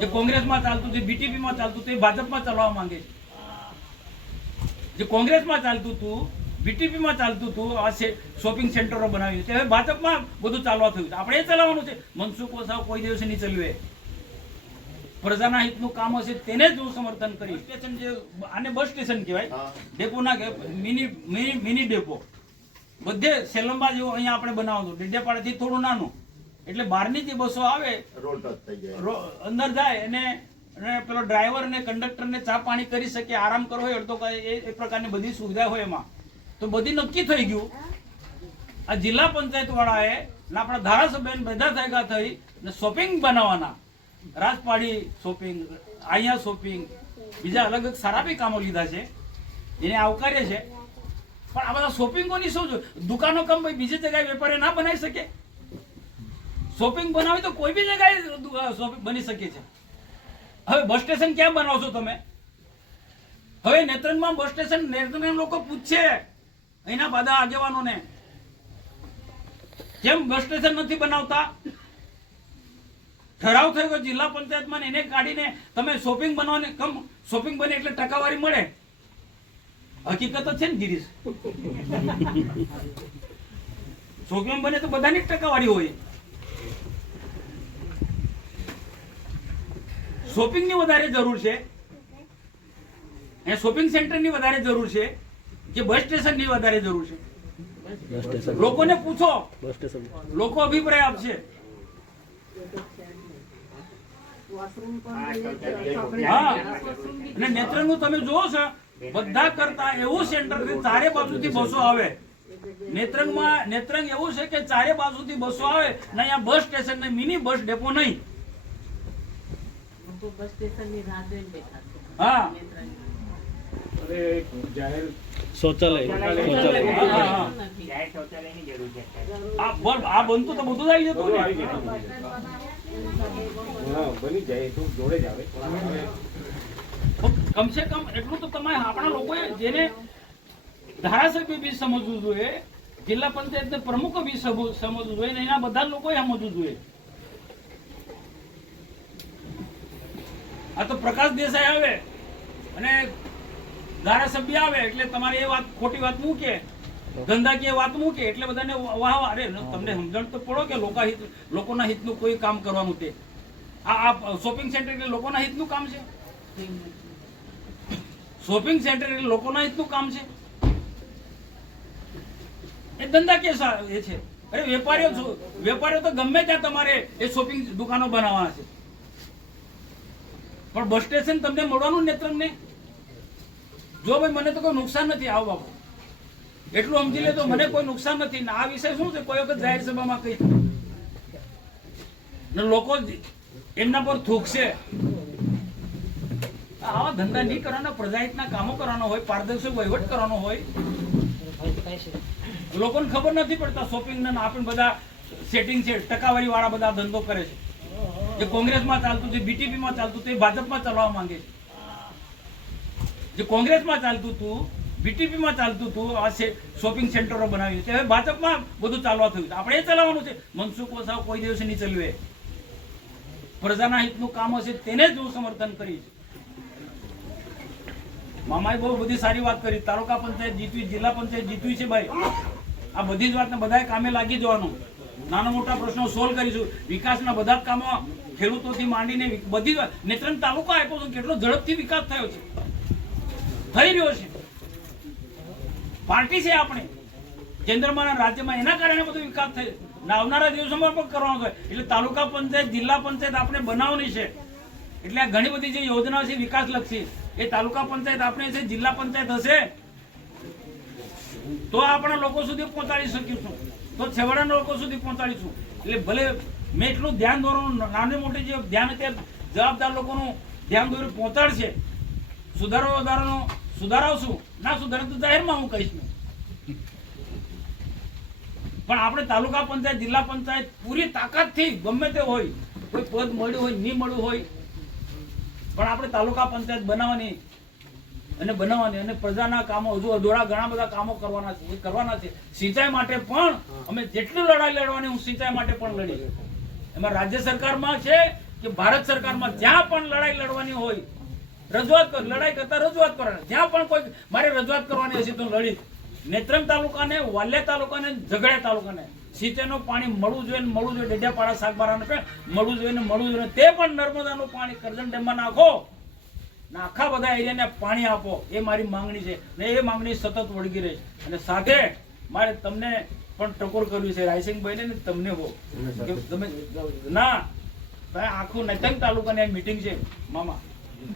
જે કોંગ્રેસમાં ચાલતું હતું, બીટીપીમાં ચાલતું હતું, એ ભાજપમાં ચલાવવા માંગે છે. જે કોંગ્રેસમાં ચાલતું હતું, બીટીપીમાં ચાલતું હતું, આ શોપિંગ સેન્ટરો બનાવ્યું છે, હવે ભાજપમાં બધું ચાલવા થયું છે. આપણે એ ચલાવવાનું છે. મનસુખ વસાવા કોઈ દિવસે નહીં ચલાવે. પ્રજાના હિતનું કામ હશે તેને જ હું સમર્થન કરીશ. સ્ટેશન જે આને બસ સ્ટેશન કહેવાય, ડેપો ના કહેવાય, મિની ડેપો બધે સેલંબા જેવો અહીંયા આપણે બનાવવાનું. ડેડિયાપાડાથી થોડું નાનું, એટલે બહારની જે બસો આવે અંદર જાય અને પેલો ડ્રાઈવર અને કંડક્ટર ને ચા પાણી કરી શકે, આરામ કરવો હોય તો એ પ્રકારની બધી સુવિધા હોય એમાં. તો બધી નક્કી થઈ ગયું. આ જિલ્લા પંચાયત વાળાએ આપણા ધારાસભ્ય બધા ભેગા થઈ ને શોપિંગ બનાવવાના. રાજપાડી શોપિંગ, અહીંયા શોપિંગ, બીજા અલગ અલગ સારા બી કામો લીધા છે, એને આવકારે છે. પણ આ બધા શોપિંગોની શું દુકાનો કમ ભાઈ બીજી જગ્યાએ વેપારી ના બનાવી શકે? શોપિંગ બનાવી તો કોઈ બી જગ્યાએ શોપિંગ બની શકે છે. હવે બસ સ્ટેશન ક્યાં બનાવશો તમે? હવે નેત્રંગમાં બસ સ્ટેશન, નેત્રંગ લોકો પૂછશે અહીંના બધા આગેવાનોને કેમ બસ સ્ટેશન નથી બનાવતા? ઠરાવ થયો કે જિલ્લા પંચાયતમાં એને કાઢીને તમે શોપિંગ બનાવને કમ શોપિંગ બને એટલે ટકાવારી મળે. હકીકત જ છે ને ગિરીશ, શોપિંગ બને તો બધાની ટકાવારી હોય. શોપિંગ ની વધારે જરૂર છે, શોપિંગ સેન્ટર ની વધારે જરૂર છે કે બસ સ્ટેશન ની વધારે જરૂર છે? લોકોને પૂછો, લોકો અભિપ્રાય આપશે. હા, અને નેત્રંગનું તમે જોવો છો બધા કરતા એવું સેન્ટર ચારે બાજુથી બસો આવે. નેત્રંગ એવું છે કે ચારે બાજુથી બસો આવે ને અહીંયા બસ સ્ટેશન ને મિની બસ ડેપો નહીં. હા, આ બનતું તો બધું આવી જતું બની જાય તો જોડે જ આવે. કમસે કમ એટલું તો તમારે આપણા લોકોએ જેને ધારાસભ્ય બી સમજવું જોઈએ, જિલ્લા પંચાયત પ્રમુખ બી સમજવું જોઈએ, એના બધા લોકોએ સમજવું જોઈએ. આ તો પ્રકાશ દેસાઈ આવે અને ધારાસભ્ય આવે એટલે તમારે એ વાત ખોટી વાત મૂકે, ધંધાકીય વાત મૂકે એટલે બધાને વાહ અરે તમને સમજણ તો પડો કે લોકોના હિતનું કોઈ કામ કરવાનું તે. આ શોપિંગ સેન્ટર એટલે લોકોના હિતનું કામ છે. શોપિંગ સેન્ટર એટલે લોકોના હિતનું કામ છે. એ ધંધાકીય એ છે. અરે વેપારીઓ તો ગમે ત્યાં તમારે એ શોપિંગ દુકાનો બનાવવાના છે, પણ બસ સ્ટેશન તમને મળવાનું નેત્રંગને. જો ભાઈ મને તો કોઈ નુકસાન નથી, આવો બાપુ એટલું સમજી લે તો મને કોઈ નુકસાન નથી. આ વિષય શું છે, કોઈ વખત જાહેર સભામાં કઈ લોકો એમના પર થૂકશે. આવા ધંધા નહીં કરવાના, પ્રજાહિતના કામો કરવાનો હોય, પારદર્શક વહીવટ કરવાનો હોય. લોકોને ખબર નથી પડતા શોપિંગ ને આપણે બધા સેટિંગ છે, ટકાવારી વાળા બધા ધંધો કરે છે. જે કોંગ્રેસમાં ચાલતું હતું, બીટીપીમાં ચાલતું હતું, એ ભાજપમાં ચલાવવા માંગે છે. જે કોંગ્રેસમાં ચાલતું હતું, બીટીપીમાં ચાલતું હતું, આ શોપિંગ સેન્ટરો બનાવ્યું છે, હવે ભાજપમાં બધું ચાલવા થયું છે. આપણે એ ચલાવવાનું છે. મનસુખ વસાવા કોઈ દિવસે નહીં ચલાવે. પ્રજાના હિતનું કામ હશે તેને જ હું સમર્થન કરીશ. મામાએ બહુ બધી સારી વાત કરી. તાલુકા પંચાયત જીતવી, જિલ્લા પંચાયત જીતવી છે ભાઈ. આ બધી જ વાતને બધાએ કામે લાગી જવાનું. નાના મોટા પ્રશ્નો સોલ્વ કરીશું. વિકાસના બધા જ કામો ખેડૂતોથી માંડીને બધી નેત્રંગ તાલુકા આપ્યો છે, કેટલો ઝડપથી વિકાસ થયો છે, થઈ રહ્યો છે. પાર્ટી છે આપણે કેન્દ્રમાં રાજ્યમાં, એના કારણે બધો વિકાસ થયો. આવનારા દિવસોમાં પણ કરવાનો છે. એટલે તાલુકા પંચાયત, જિલ્લા પંચાયત આપણે બનાવવાની છે. એટલે આ ઘણી બધી જે યોજનાઓ છે વિકાસલક્ષી, એ તાલુકા પંચાયત આપણે છે, જિલ્લા પંચાયત હશે તો આપણા લોકો સુધી પહોંચાડી શકીશું, તો છેવાડાના લોકો સુધી પહોંચાડીશું. એટલે ભલે મેં એટલું ધ્યાન દોરવાનું, નાની મોટી જે ધ્યાન અત્યારે જવાબદાર લોકોનું ધ્યાન દોરી પહોંચાડશે. સુધારાવશું, ના સુધારે તો જાહેરમાં હું કહીશ નહીં. પણ આપણે તાલુકા પંચાયત, જિલ્લા પંચાયત પૂરી તાકાતથી ગમે તે હોય, કોઈ પદ મળ્યું હોય નહીં મળ્યું હોય, પણ આપણે તાલુકા પંચાયત બનાવવાની અને પ્રજાના કામો હજુ અધૂરા ઘણા બધા કામો કરવાના છે. સિંચાઈ માટે પણ અમે જેટલી લડાઈ લડવાની, હું સિંચાઈ માટે પણ લડીશ. એમાં રાજ્ય સરકારમાં છે કે ભારત સરકારમાં જ્યાં પણ લડાઈ લડવાની હોય રજૂઆત કર, લડાઈ કરતા રજૂઆત કરવાની. જ્યાં પણ કોઈ મારે રજૂઆત કરવાની હશે તો લડીશ. નેત્રંગ તાલુકાને, વાલિયા તાલુકાને, ઝઘડિયા તાલુકાને સિંચાઈનું પાણી મળવું જોઈએ ને મળવું જોઈએ. ડેડિયાપાડા શાકબારાને પણ મળવું જોઈએ ને મળવું જોઈએ. તે પણ નર્મદાનું પાણી કરજણ ડેમમાં નાખો ને આખા બધા એરિયાને પાણી આપો. એ મારી માંગણી છે ને એ માંગણી સતત વળગી રહી. અને સાથે મારે તમને પણ ટકોર કરવી છે, રાયસિંગભાઈને ને તમને હો કે તમે ના આખું નેત્રંગ તાલુકાની મીટિંગ છે મામા.